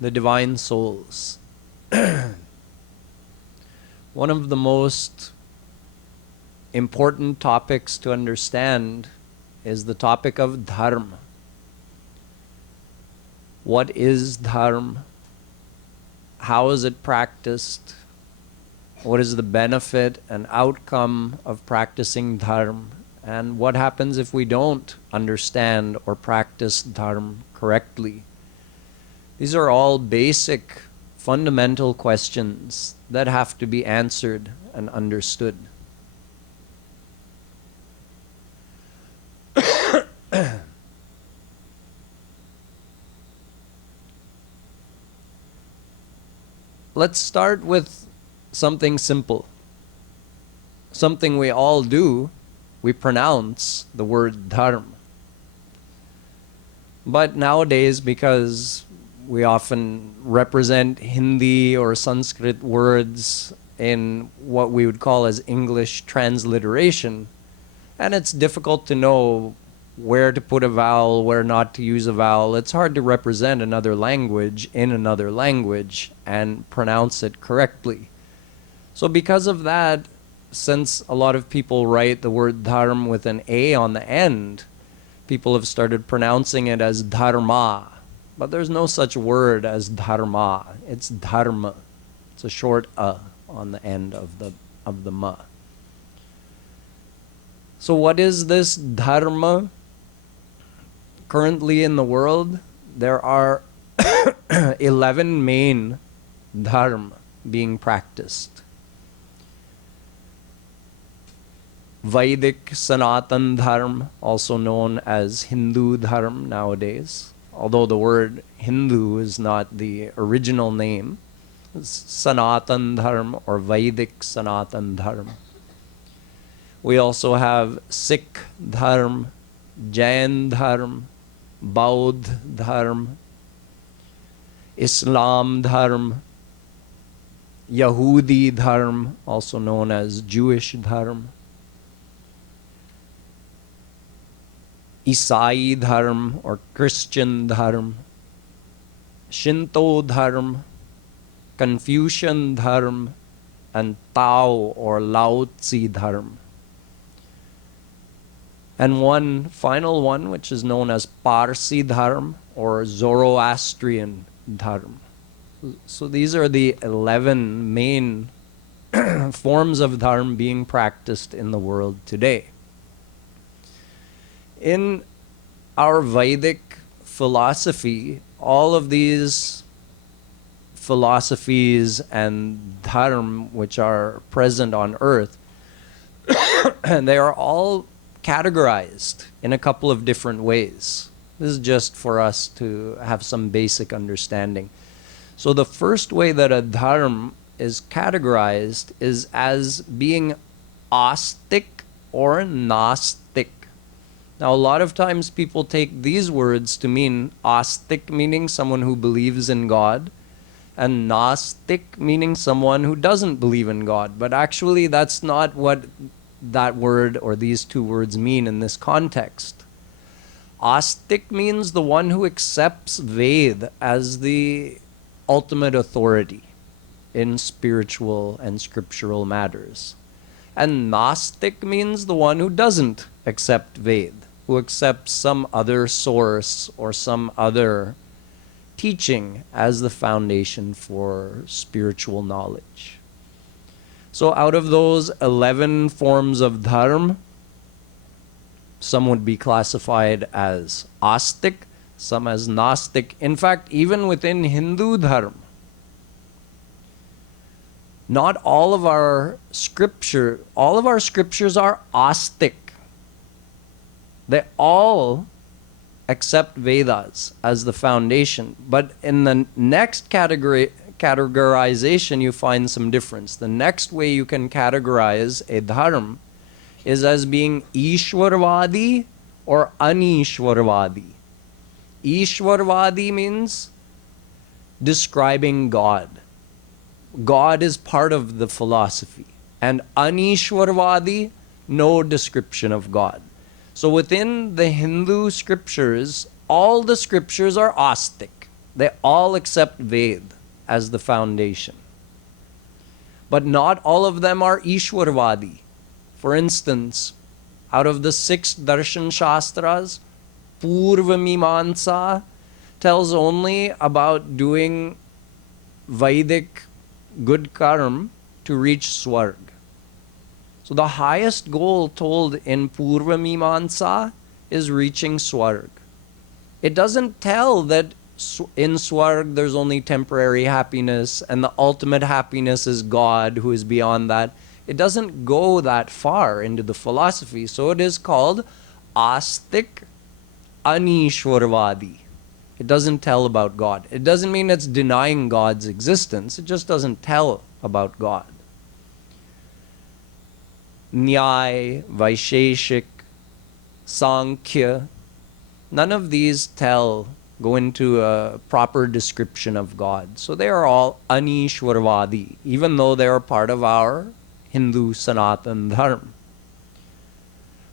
the divine souls. One of the most important topics to understand is the topic of Dharm. What is Dharm? How is it practiced? What is the benefit and outcome of practicing Dharm? And what happens if we don't understand or practice Dharm correctly? These are all basic, fundamental questions that have to be answered and understood. Let's start with something simple. Something we all do. We pronounce the word Dharm. But nowadays, because we often represent Hindi or Sanskrit words in what we would call as English transliteration, and it's difficult to know where to put a vowel, where not to use a vowel. It's hard to represent another language in another language and pronounce it correctly. So because of that, since a lot of people write the word Dharm with an A on the end, people have started pronouncing it as Dharma. But there's no such word as Dharma. It's Dharma. It's a short on the end of the ma. So what is this Dharma? Currently in the world, there are 11 main Dharma being practiced. Vedic Sanatan Dharm, also known as Hindu Dharm nowadays, although the word Hindu is not the original name. It's Sanatan Dharm or Vedic Sanatan Dharm. We also have Sikh Dharm, Jain Dharm, Baudh Dharm, Islam Dharm, Yahudi Dharm, also known as Jewish Dharm, Isai Dharm or Christian Dharm, Shinto Dharm, Confucian Dharm, and Tao or Lao Tzu Dharm. And one final one, which is known as Parsi Dharm or Zoroastrian Dharm. So these are the 11 main forms of Dharm being practiced in the world today. In our Vedic philosophy, all of these philosophies and Dharm which are present on earth, they are all categorized in a couple of different ways. This is just for us to have some basic understanding. So the first way that a Dharm is categorized is as being astic or Gnostic. Now, a lot of times people take these words to mean astic, meaning someone who believes in God, and Gnostic, meaning someone who doesn't believe in God. But actually, that's not what that word or these two words mean in this context. Astic means the one who accepts Ved as the ultimate authority in spiritual and scriptural matters. And Gnostic means the one who doesn't accept Ved, who accepts some other source or some other teaching as the foundation for spiritual knowledge. So out of those 11 forms of Dharm, some would be classified as Astic, some as Gnostic. In fact, even within Hindu Dharm, not all of our scriptures are Astic. They all accept Vedas as the foundation. But in the next categorization, you find some difference. The next way you can categorize a Dharm is as being Ishwarvadi or Anishwarvadi. Ishwarvadi means describing God. God is part of the philosophy. And Anishwarvadi, no description of God. So within the Hindu scriptures, all the scriptures are Astic. They all accept Ved as the foundation. But not all of them are Ishwarvadi. For instance, out of the 6 Darshan Shastras, Purva Mimamsa tells only about doing Vedic good karma to reach Swarg. So the highest goal told in Purva Mimamsa is reaching Swarg. It doesn't tell that in Swarg there's only temporary happiness and the ultimate happiness is God who is beyond that. It doesn't go that far into the philosophy. So it is called Astik Anishwarvadi. It doesn't tell about God. It doesn't mean it's denying God's existence. It just doesn't tell about God. Nyay, Vaisheshik, Sankhya, none of these go into a proper description of God. So they are all Anishwarvadi, even though they are part of our Hindu Sanatan Dharm.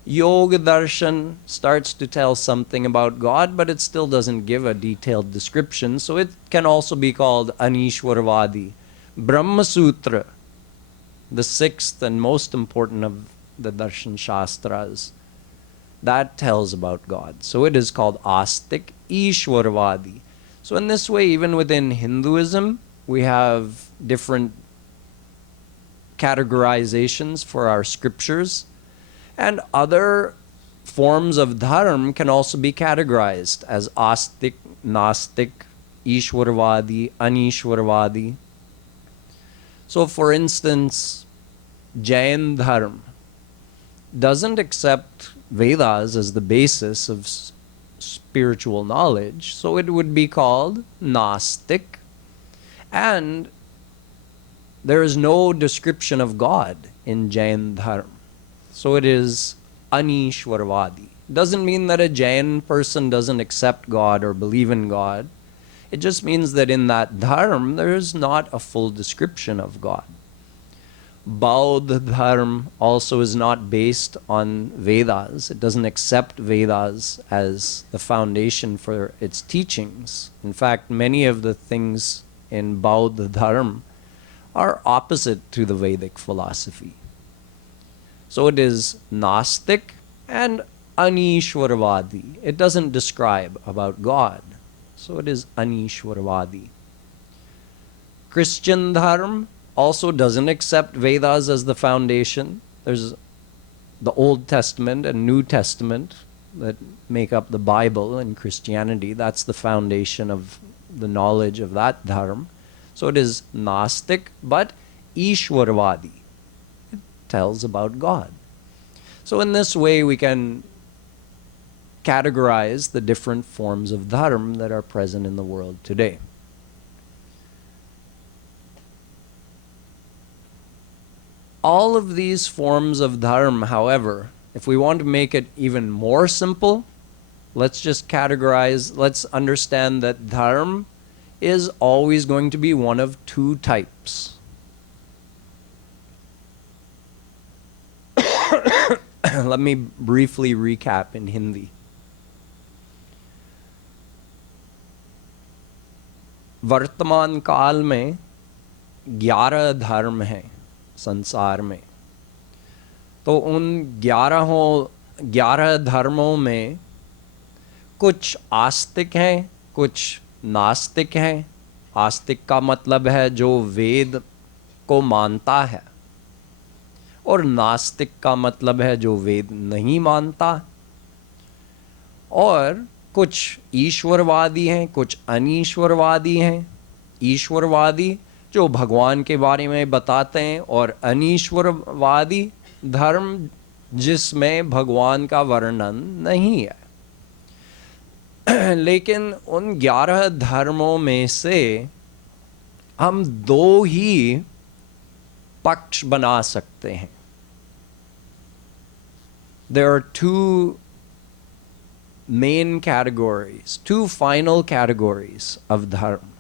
Yoga Darshan starts to tell something about God, but it still doesn't give a detailed description, so it can also be called Anishwarvadi. Brahma Sutra, the 6th and most important of the Darshan Shastras, that tells about God. So it is called Astik Ishwarvadi. So in this way, even within Hinduism, we have different categorizations for our scriptures, and other forms of dharm can also be categorized as Astik, Nastik, Ishwarvadi, Anishwarvadi. So for instance, Jain Dharm doesn't accept Vedas as the basis of spiritual knowledge, so it would be called Nastik, and there is no description of God in Jain Dharm. So it is Anishwarvadi. Doesn't mean that a Jain person doesn't accept God or believe in God. It just means that in that dharm, there is not a full description of God. Bauddha Dharm also is not based on Vedas. It doesn't accept Vedas as the foundation for its teachings. In fact, many of the things in Bauddha Dharm are opposite to the Vedic philosophy. So it is Nastik and Anishwarvadi. It doesn't describe about God. So it is Anishwarvadi. Christian Dharm also doesn't accept Vedas as the foundation. There's the Old Testament and New Testament that make up the Bible in Christianity. That's the foundation of the knowledge of that Dharm. So it is Nastik, but Ishwarvadi. It tells about God. So in this way we can categorize the different forms of Dharm that are present in the world today. All of these forms of Dharm, however, if we want to make it even more simple, let's just categorize, let's understand that Dharm is always going to be one of 2 types. Let me briefly recap in Hindi. वर्तमान काल में 11 धर्म हैं संसार में. तो उन 11 धर्मों में कुछ आस्तिक हैं, कुछ नास्तिक हैं. आस्तिक का मतलब है जो वेद को मानता है, और नास्तिक का मतलब है जो वेद नहीं मानता. और कुछ ईश्वरवादी हैं, कुछ अनीश्वरवादी हैं. ईश्वरवादी जो भगवान के बारे में बताते हैं, और अनीश्वरवादी धर्म जिसमें भगवान का वर्णन नहीं है. लेकिन उन 11 धर्मों में से हम 2 ही पक्ष बना सकते हैं. There are 2 main categories, 2 final categories of dharma.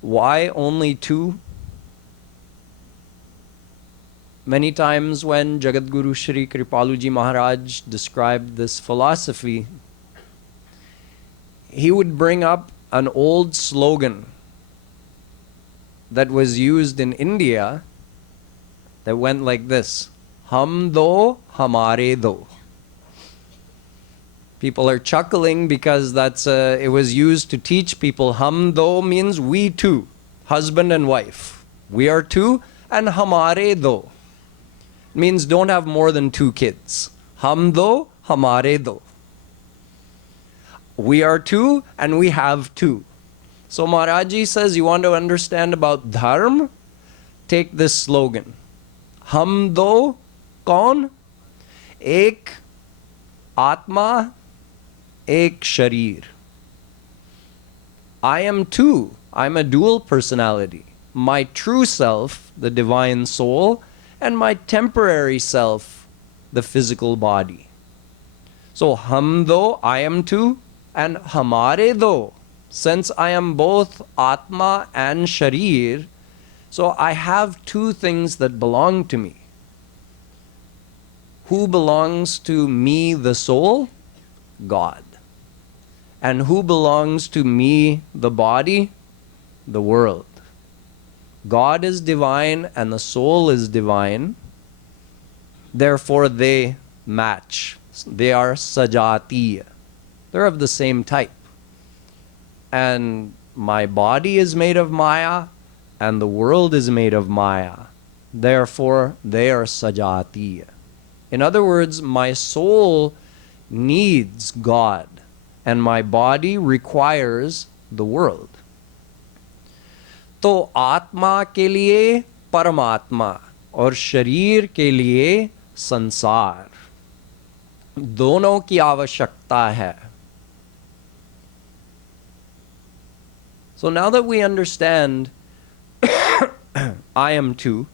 Why only 2? Many times when Jagadguru Shree Kripalu ji Maharaj described this philosophy, he would bring up an old slogan that was used in India that went like this: Hum do, hamare do. People are chuckling because it was used to teach people. Hum do means we two, husband and wife. We are two, and hamare do means don't have more than 2 kids. Hum do, hamare do. We are 2 and we have 2. So Maharaj says, you want to understand about Dharm? Take this slogan. Hum do kaun? Ek Atma, ek Sharir. I am 2. I'm a dual personality. My true self, the divine soul, and my temporary self, the physical body. So hum do, I am 2, and hamare do, since I am both Atma and Sharir, so I have 2 things that belong to me. Who belongs to me, the soul? God. And who belongs to me, the body? The world. God is divine and the soul is divine. Therefore they match. They are sajatiya. They're of the same type. And my body is made of Maya and the world is made of Maya. Therefore they are sajatiya. In other words, my soul needs God and my body requires the world. तो आत्मा के लिए परमात्मा और शरीर के लिए संसार, दोनों की आवश्यकता है. So now that we understand I am 2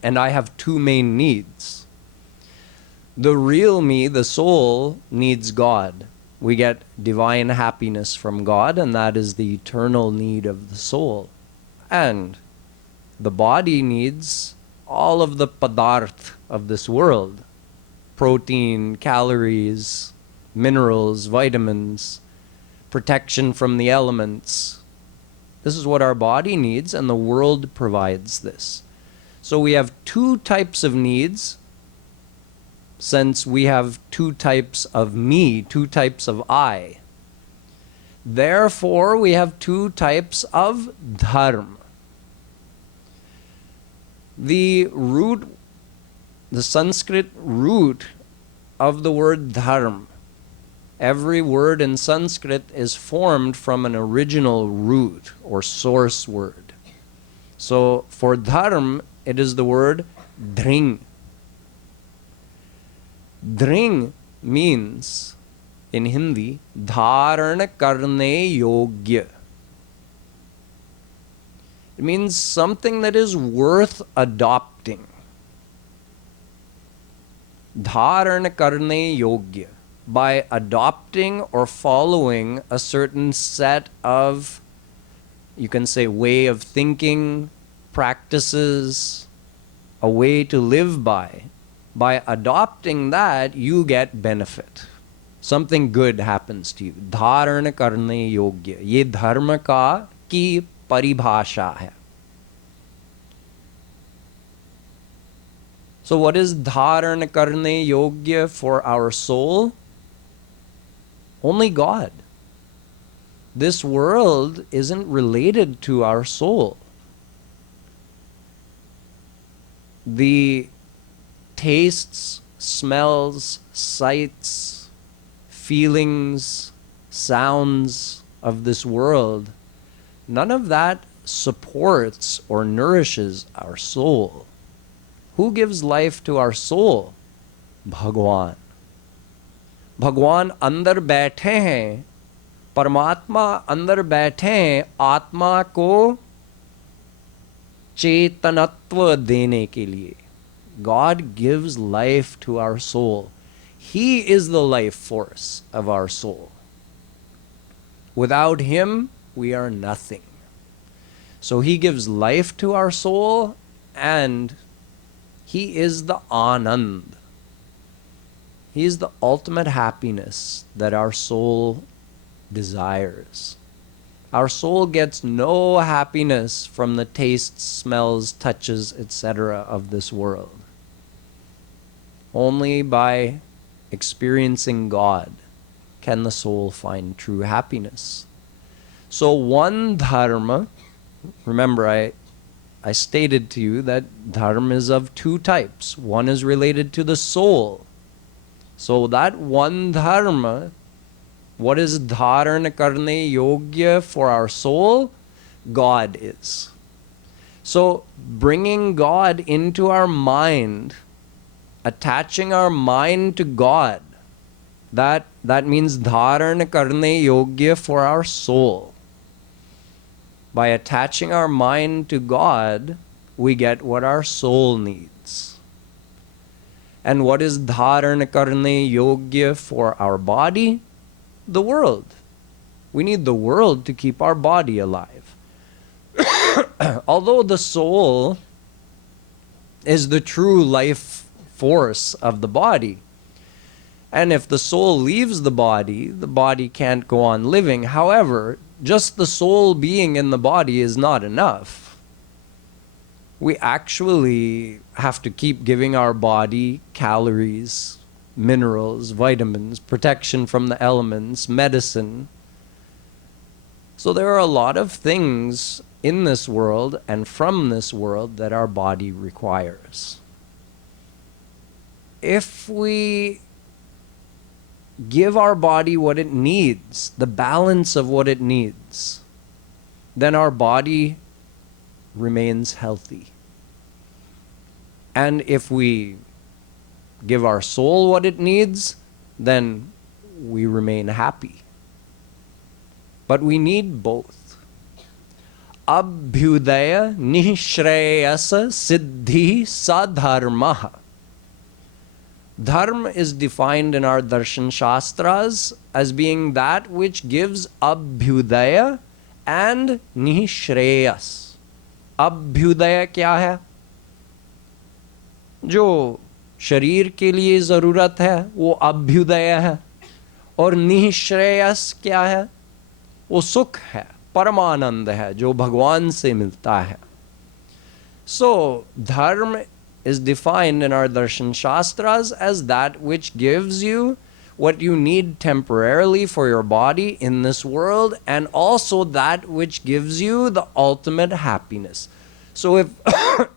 and I have 2 main needs. The real me, the soul, needs God. We get divine happiness from God, and that is the eternal need of the soul. And the body needs all of the padarth of this world: protein, calories, minerals, vitamins, protection from the elements. This is what our body needs, and the world provides this. So we have 2 types of needs. Since we have 2 types of me, 2 types of I, therefore we have 2 types of dharm. The Sanskrit root of the word dharm, every word in Sanskrit is formed from an original root or source word. So for dharm, it is the word dhring. Dhring means, in Hindi, dharan karne yogya. It means something that is worth adopting. Dharan karne yogya. By adopting or following a certain set of, you can say, way of thinking, practices, a way to live by adopting that, you get benefit. Something good happens to you. Dharan karne yogya. Ye dharma ka ki paribhasha hai. So what is dharan karne yogya for our soul? Only God. This world isn't related to our soul. The tastes, smells, sights, feelings, sounds of this world, none of that supports or nourishes our soul. Who gives life to our soul? Bhagwan. Bhagwan andar baithe hain, Paramatma andar baithe hain, Atma ko chetanatva dene ke liye. God gives life to our soul. He is the life force of our soul. Without Him, we are nothing. So He gives life to our soul, and He is the Anand. He is the ultimate happiness that our soul desires. Our soul gets no happiness from the tastes, smells, touches, etc. of this world. Only by experiencing God can the soul find true happiness. So one dharma, remember I stated to you that dharma is of two types. One is related to the soul. So that one dharma, what is dharan karne yogya for our soul? God is. So bringing God into our mind, attaching our mind to God, that means dharan karne yogya for our soul. By attaching our mind to God, we get what our soul needs. And what is dharan karne yogya for our body? The world. We need the world to keep our body alive. Although the soul is the true life force of the body, and if the soul leaves the body can't go on living. However, just the soul being in the body is not enough. We actually have to keep giving our body calories, minerals, vitamins, protection from the elements, medicine. So there are a lot of things in this world and from this world that our body requires. If we give our body what it needs, the balance of what it needs, then our body remains healthy. And if we give our soul what it needs, then we remain happy. But we need both. Abhyudaya nishreyasa siddhi sadharmaha. Dharma is defined in our darshan shastras as being that which gives abhyudaya and nishreyas. Abhyudaya क्या है? जो शरीर के लिए जरूरत है वो अभ्युदय है, और निःश्रेयस क्या है? वो सुख है, परमानंद है जो भगवान से मिलता है. So dharma is defined in our darshan shastras as that which gives you what you need temporarily for your body in this world, and also that which gives you the ultimate happiness. So if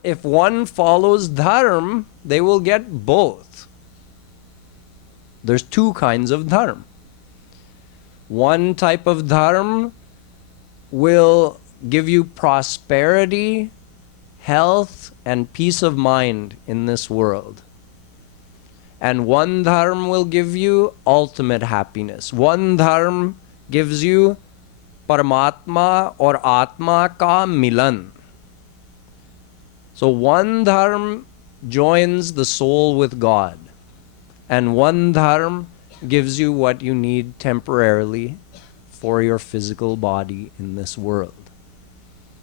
if one follows dharma, they will get both. There's two kinds of dharma. One type of dharma will give you prosperity, health, and peace of mind in this world. And one dharma will give you ultimate happiness. One dharma gives you Paramatma or Atma ka milan. So one dharma joins the soul with God, and one dharma gives you what you need temporarily for your physical body in this world.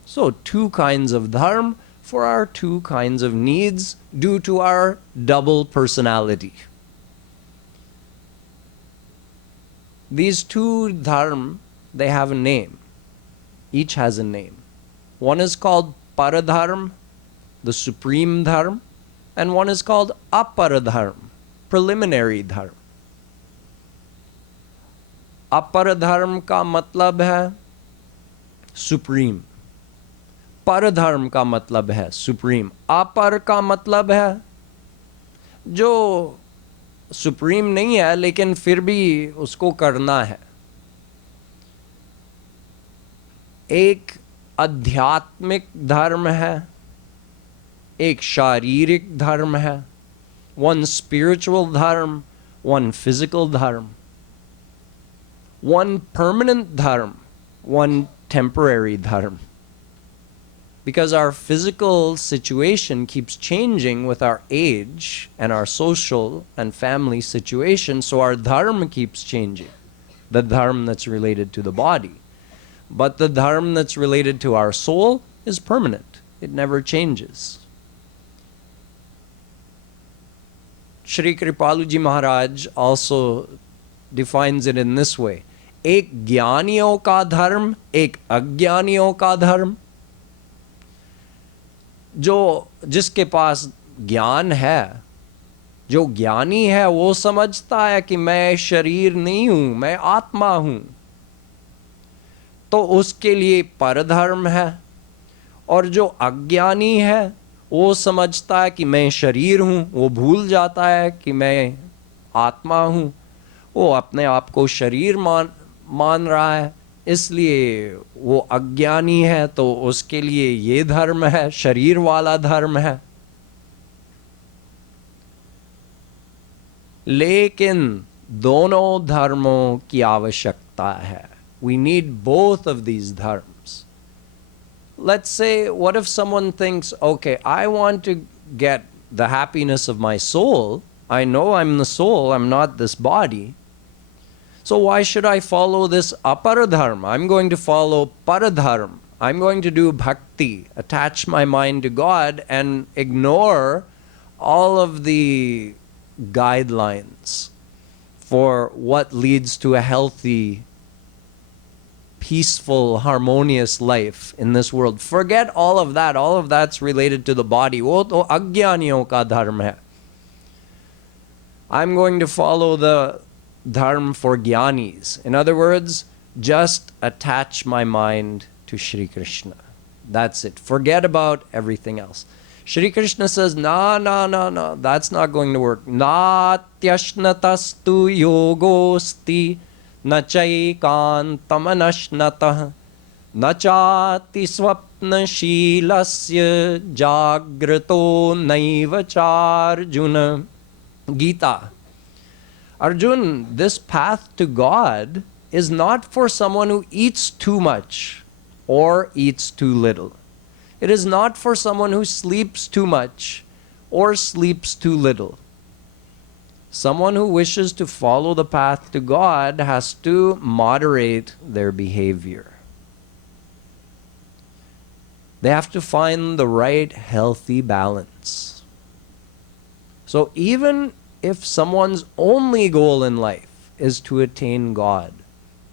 So two kinds of dharma for our two kinds of needs due to our double personality. These two dharma, they have a name. Each has a name. One is called paradharma, the supreme dharma, and one is called aparadharma, preliminary dharma. Aparadharma का मतलब है supreme. परधर्म का मतलब है supreme. अपर का मतलब है जो सुप्रीम नहीं है लेकिन फिर भी उसको करना है. एक आध्यात्मिक धर्म है, एक शारीरिक धर्म है. One spiritual dharma, one physical dharma. One permanent dharma, one temporary dharma. Because our physical situation keeps changing with our age and our social and family situation, so our dharma keeps changing, the dharma that's related to the body. But the dharma that's related to our soul is permanent. It never changes. Shree Kripalu ji Maharaj also defines it in this way. एक ज्ञानियों का धर्म, एक अज्ञानियों का धर्म। जो जिसके पास ज्ञान है, जो ज्ञानी है, वो समझता है कि मैं शरीर नहीं हूं, मैं आत्मा हूं, तो उसके लिए परधर्म है। और जो अज्ञानी है वो समझता है कि मैं शरीर हूं, वो भूल जाता है कि मैं आत्मा हूं, वो अपने आप को शरीर मान रहा है, इसलिए वो अज्ञानी है, तो उसके लिए ये धर्म है, शरीर वाला धर्म है। लेकिन दोनों धर्मों की आवश्यकता है। We need both of these dharms. Let's say, what if someone thinks, okay, I want to get the happiness of my soul. I know I'm the soul, I'm not this body. So why should I follow this aparadharma? I'm going to follow paradharma. I'm going to do bhakti, attach my mind to God and ignore all of the guidelines for what leads to a healthy, peaceful, harmonious life in this world. Forget all of that. All of that's related to the body. वो तो अज्ञानियों का धर्म है. I'm going to follow the dharma for jnanis. In other words, just attach my mind to Shri Krishna. That's it. Forget about everything else. Shri Krishna says, no, that's not going to work. Natyashnatastu yogosti nachaikantamanashnatah nachati swapnashilasya jagrato naivacharjuna. Gita. Arjun, this path to God is not for someone who eats too much or eats too little. It is not for someone who sleeps too much or sleeps too little. Someone who wishes to follow the path to God has to moderate their behavior. They have to find the right healthy balance. So even if someone's only goal in life is to attain God,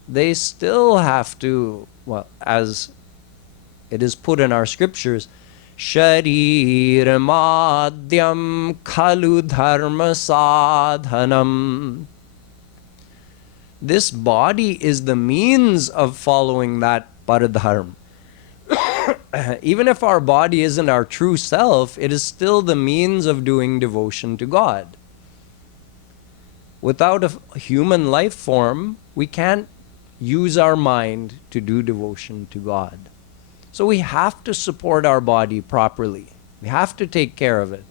they still have to, well, as it is put in our scriptures, Sharir madhyam khalu dharma sadhanam. This body is the means of following that paradharma. Even if our body isn't our true self, it is still the means of doing devotion to God. Without a human life form, we can't use our mind to do devotion to God. So we have to support our body properly. We have to take care of it.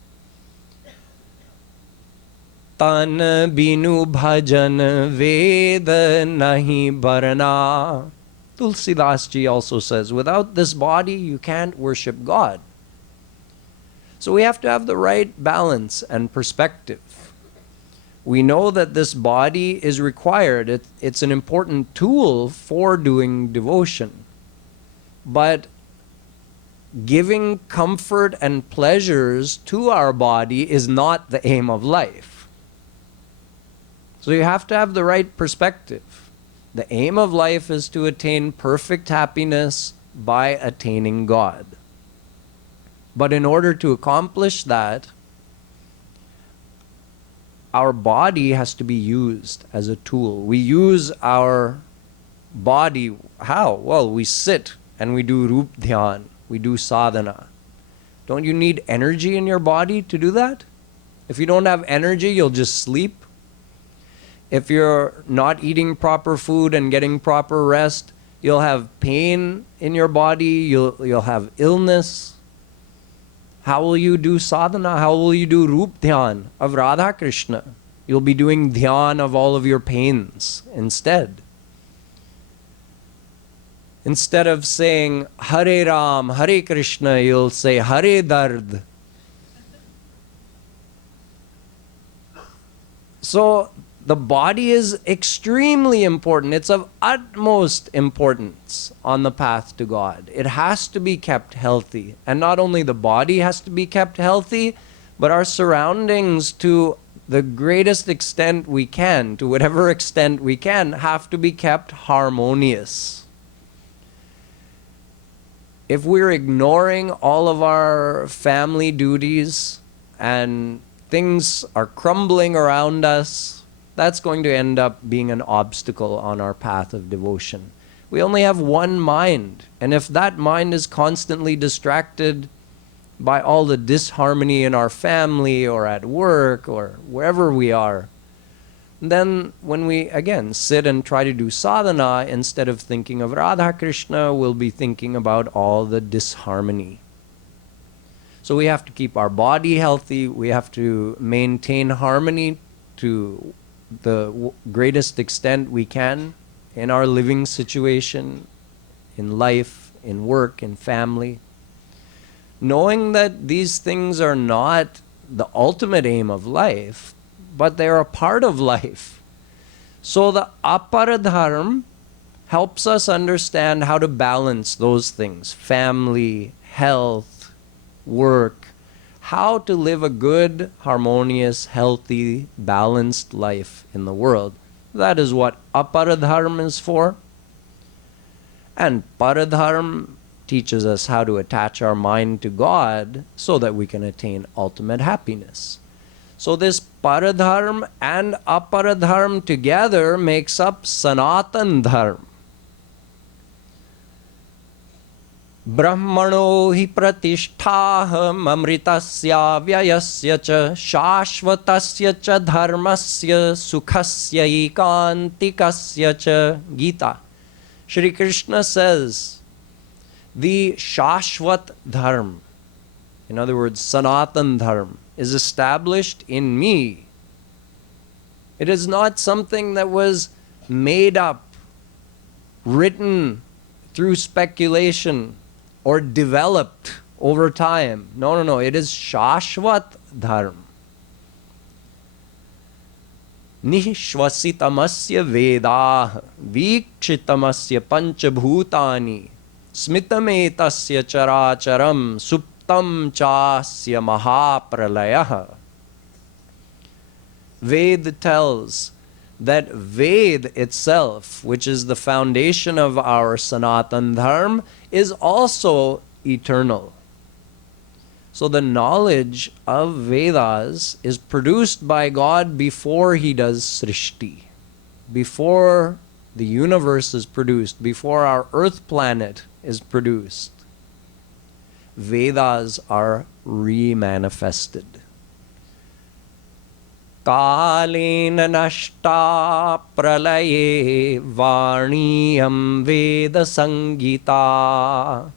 Tan binu bhajan ved nahi barna. Tulsidas ji also says, without this body, you can't worship God. So we have to have the right balance and perspective. We know that this body is required. It's an important tool for doing devotion. But giving comfort and pleasures to our body is not the aim of life. So you have to have the right perspective. The aim of life is to attain perfect happiness by attaining God. But in order to accomplish that, our body has to be used as a tool. We use our body, how? Well, we sit and we do rup dhyan, we do sadhana. Don't you need energy in your body to do that? If you don't have energy, you'll just sleep. If you're not eating proper food and getting proper rest, you'll have pain in your body, you'll have illness. How will you do sadhana? How will you do rup dhyan of Radha Krishna? You'll be doing dhyan of all of your pains instead. Instead of saying Hare Ram, Hare Krishna, you'll say Hare Dard. So the body is extremely important. It's of utmost importance on the path to God. It has to be kept healthy. And not only the body has to be kept healthy, but our surroundings to the greatest extent we can, to whatever extent we can, have to be kept harmonious. If we're ignoring all of our family duties and things are crumbling around us, that's going to end up being an obstacle on our path of devotion. We only have one mind, and if that mind is constantly distracted by all the disharmony in our family or at work or wherever we are, then when we again sit and try to do sadhana, instead of thinking of Radha Krishna, we'll be thinking about all the disharmony. So we have to keep our body healthy, we have to maintain harmony to the greatest extent we can in our living situation, in life, in work, in family, knowing that these things are not the ultimate aim of life, but they're a part of life. So the aparadharma helps us understand how to balance those things: family, health, work, how to live a good, harmonious, healthy, balanced life in the world. That is what aparadharma is for. And paradharma teaches us how to attach our mind to God so that we can attain ultimate happiness. So this paradharma and aparadharma together makes up Sanatan Dharma. Brahmano hi pratishthaham amritasya vyayasya cha shashvatasya cha dharmasya sukhasya ekantikasya cha. Gita. Shri Krishna says, the Shashvat Dharma, in other words, Sanatan Dharma, is established in me. It is not something that was made up, written through speculation, or developed over time. No. It is Shashvat Dharma. Nishvasitamasya Vedah Vikshitamasya Panchabhutani Smitametasya Characharam Suptam Chasya Mahapralayah. Ved tells that Ved itself, which is the foundation of our Sanatan Dharma, is also eternal. So the knowledge of Vedas is produced by God before He does Srishti, before the universe is produced, before our earth planet is produced. Vedas are remanifested. Kalena nashta pralaye varniyam veda sangita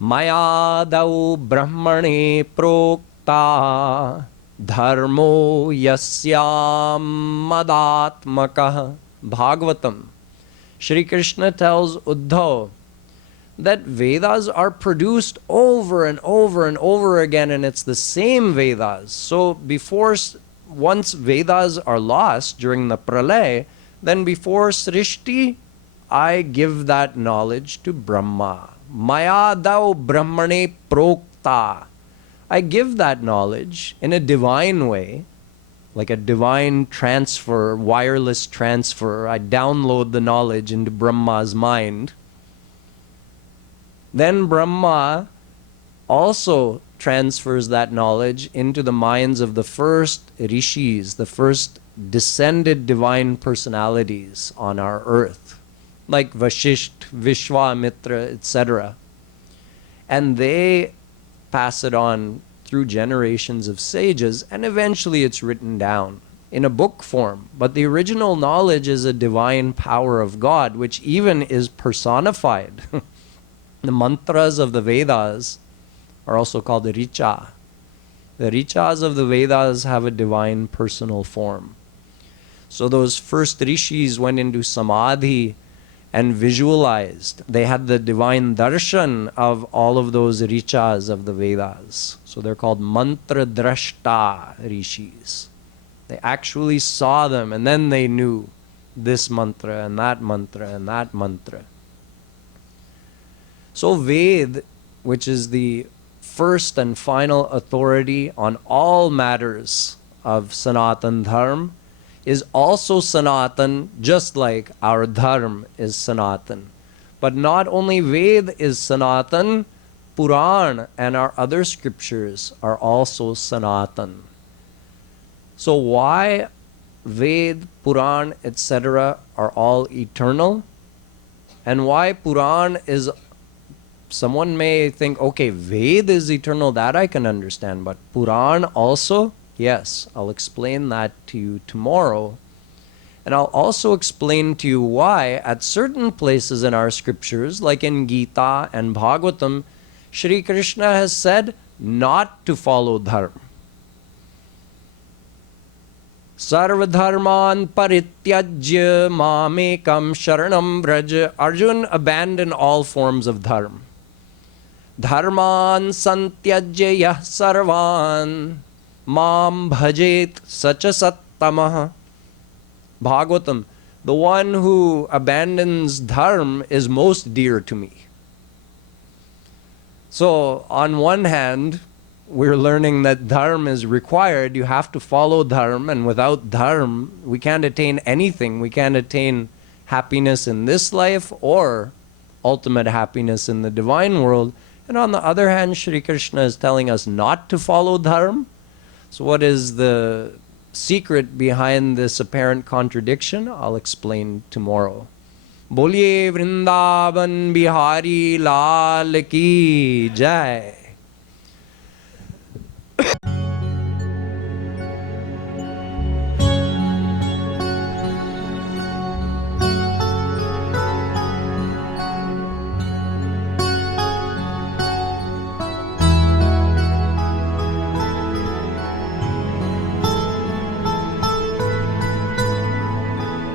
mayadau brahmane prokta dharmo yasyam madatmakah. Bhagavatam. Shri Krishna tells Uddhav that Vedas are produced over and over and over again, and it's the same Vedas. So once Vedas are lost during the Pralay, then before Srishti, I give that knowledge to Brahma. Maya dau brahmane prokta. I give that knowledge in a divine way, like a divine transfer, wireless transfer. I download the knowledge into Brahma's mind. Then Brahma also transfers that knowledge into the minds of the first rishis, the first descended divine personalities on our earth, like Vashisht, Vishwamitra, etc. And they pass it on through generations of sages, and eventually it's written down in a book form. But the original knowledge is a divine power of God, which even is personified. The mantras of the Vedas are also called the Richa. The Richas of the Vedas have a divine personal form. So those first rishis went into samadhi and visualized. They had the divine darshan of all of those Richas of the Vedas. So they're called mantra drashta rishis. They actually saw them, and then they knew this mantra and that mantra and that mantra. So Ved, which is the first and final authority on all matters of Sanatan Dharma, is also Sanatan, just like our Dharm is Sanatan. But not only Ved is Sanatan, Puran and our other scriptures are also Sanatan. So why Ved, Puran, etc. are all eternal? And why Puran is, someone may think, okay, Ved is eternal, that I can understand, but Puran also? Yes, I'll explain that to you tomorrow. And I'll also explain to you why at certain places in our scriptures, like in Gita and Bhagavatam, Shri Krishna has said not to follow Dharm. Sarvadharman parityajya mamekam sharanam vraja. Arjun, abandon all forms of Dharma. Dharman santyajya yah sarvan mam bhajet sacha sattamaha. Bhagavatam, the one who abandons Dharma is most dear to me. So, on one hand, we're learning that Dharma is required. You have to follow Dharma, and without Dharma, we can't attain anything. We can't attain happiness in this life or ultimate happiness in the divine world. And on the other hand, Shri Krishna is telling us not to follow Dharma. So what is the secret behind this apparent contradiction? I'll explain tomorrow. Boliye Vrindavan Bihari Lal Ki Jai.